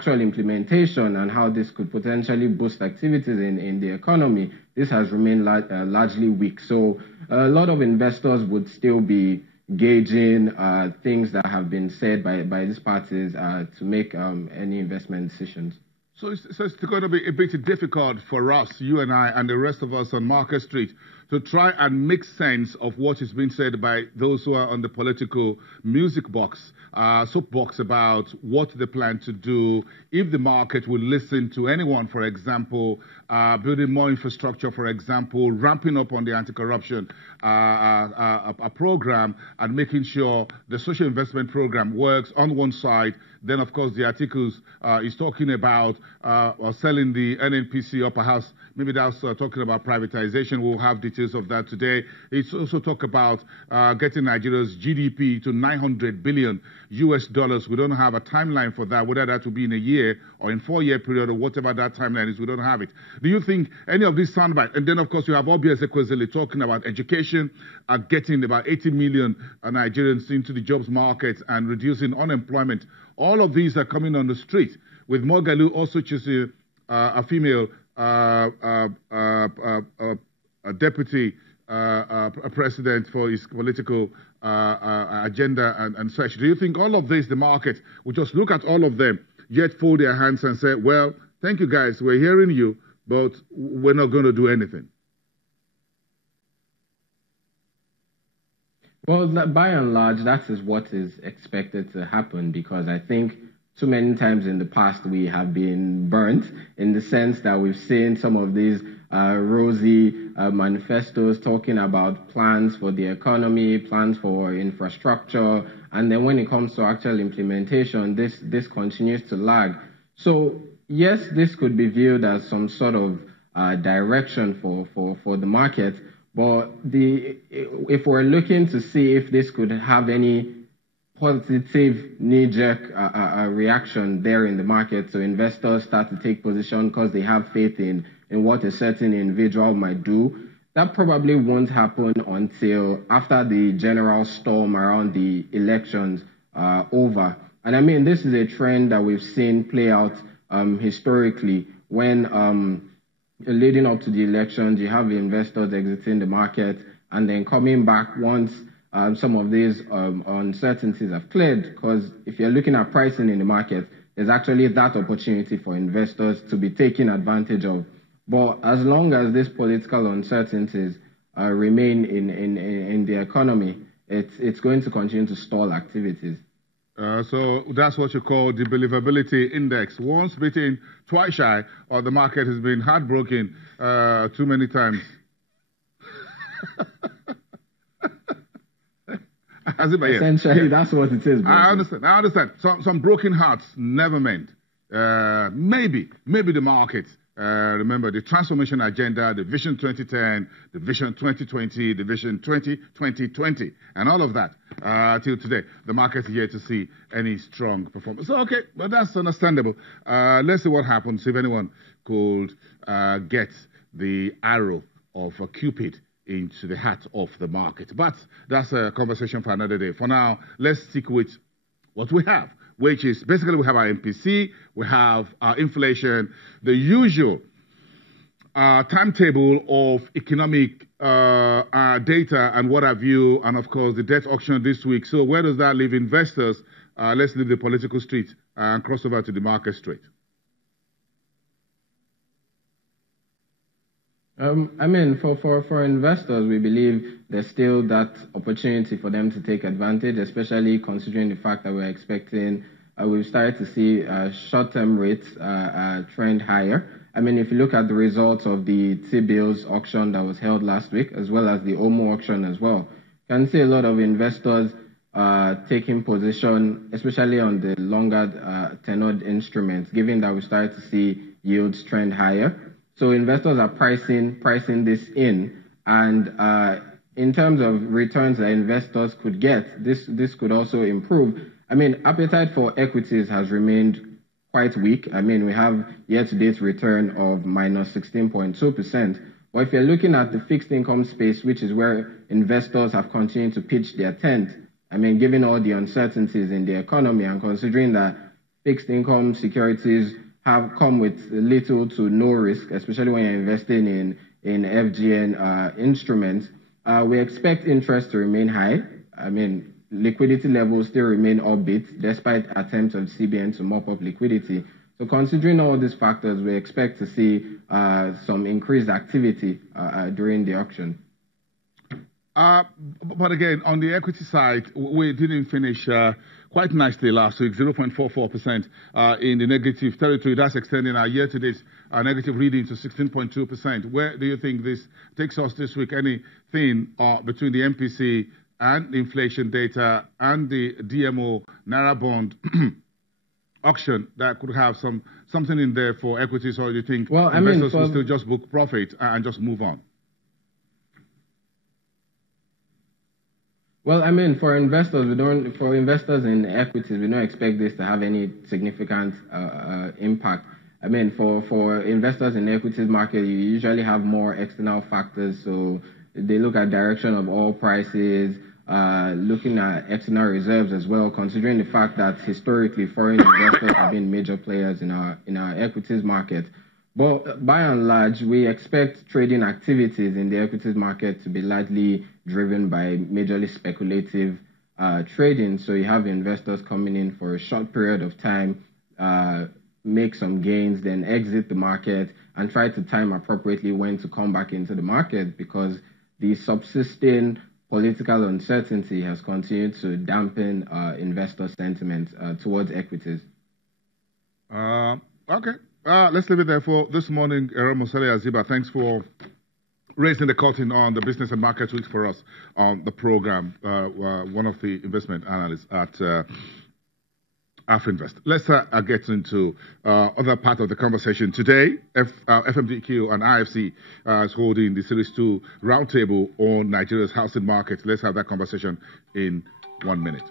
actual implementation and how this could potentially boost activities in the economy, this has remained largely weak. So a lot of investors would still be gauging things that have been said by these parties to make any investment decisions. So it's going to be a bit difficult for us, you and I, and the rest of us on Market Street, to try and make sense of what is being said by those who are on the political music box, soapbox about what they plan to do if the market will listen to anyone, for example, building more infrastructure, for example, ramping up on the anti-corruption program and making sure the social investment program works on one side. Then, of course, the articles is talking about selling the NNPC upper house. Maybe that's talking about privatization. We'll have details of that today. It's also talk about getting Nigeria's GDP to $900 billion US. We don't have a timeline for that, whether that will be in a year or in 4-year period or whatever that timeline is. We don't have it. Do you think any of these soundbites? And then, of course, you have Obieze Ekwezili talking about education, getting about 80 million Nigerians into the jobs market and reducing unemployment. All of these are coming on the street, with Mogalu also choosing a female deputy president for his political agenda and such. Do you think all of this, the market, will just look at all of them, yet fold their hands and say, well, thank you guys, we're hearing you, but we're not going to do anything? Well, by and large, that is what is expected to happen, because I think too many times in the past we have been burnt in the sense that we've seen some of these rosy manifestos talking about plans for the economy, plans for infrastructure, and then when it comes to actual implementation, this continues to lag. So yes, this could be viewed as some sort of direction for the market, but if we're looking to see if this could have any positive knee-jerk reaction there in the market, so investors start to take position because they have faith in what a certain individual might do, that probably won't happen until after the general storm around the elections over. And I mean, this is a trend that we've seen play out historically when leading up to the elections, you have investors exiting the market and then coming back once some of these uncertainties have cleared. Because if you're looking at pricing in the market, there's actually that opportunity for investors to be taken advantage of. But as long as these political uncertainties remain in the economy, it's going to continue to stall activities. So that's what you call the believability index. Once beaten, twice shy, or the market has been heartbroken too many times. Essentially, that's what it is. I understand. Some broken hearts never mend. Maybe the market. Remember the transformation agenda, the Vision 2010, the Vision 2020, the Vision 2020, and all of that. Till today, the market is yet to see any strong performance. So, okay, but that's understandable. Let's see what happens if anyone could get the arrow of Cupid into the heart of the market. But that's a conversation for another day. For now, let's stick with what we have, which is basically we have our MPC, we have our inflation, the usual timetable of economic data and what have you, and of course the debt auction this week. So where does that leave investors? Let's leave the political street and cross over to the market street. I mean, for investors, we believe there's still that opportunity for them to take advantage, especially considering the fact that we're expecting, we've started to see short-term rates trend higher. I mean, if you look at the results of the T-bills auction that was held last week, as well as the OMO auction as well, you can see a lot of investors taking position, especially on the longer tenured instruments, given that we started to see yields trend higher. So investors are pricing this in, and in terms of returns that investors could get, this could also improve. I mean, appetite for equities has remained quite weak. I mean, we have year-to-date return of minus 16.2%. But if you're looking at the fixed income space, which is where investors have continued to pitch their tent, I mean, given all the uncertainties in the economy and considering that fixed income securities have come with little to no risk, especially when you're investing in FGN instruments. We expect interest to remain high. I mean, liquidity levels still remain upbeat despite attempts of CBN to mop up liquidity. So considering all these factors, we expect to see some increased activity during the auction. But again, on the equity side, we didn't finish quite nicely last week, 0.44% in the negative territory. That's extending our year-to-date negative reading to 16.2%. Where do you think this takes us this week? Anything between the MPC and the inflation data and the DMO Naira bond auction that could have something in there for equities, or do you think investors will still just book profit and just move on? Well, I mean, for investors in equities, we don't expect this to have any significant impact. I mean, for investors in the equities market, you usually have more external factors. So they look at direction of oil prices, looking at external reserves as well, considering the fact that historically foreign investors have been major players in our equities market. But by and large, we expect trading activities in the equities market to be largely driven by majorly speculative trading. So you have investors coming in for a short period of time, make some gains, then exit the market and try to time appropriately when to come back into the market, because the subsisting political uncertainty has continued to dampen investor sentiment towards equities. Okay. Let's leave it there for this morning. Eromosele Aziba, thanks for raising the curtain on the business and market week for us on the program. One of the investment analysts at Afrinvest. Let's get into other part of the conversation. Today, FMDQ and IFC is holding the Series 2 roundtable on Nigeria's housing market. Let's have that conversation in 1 minute.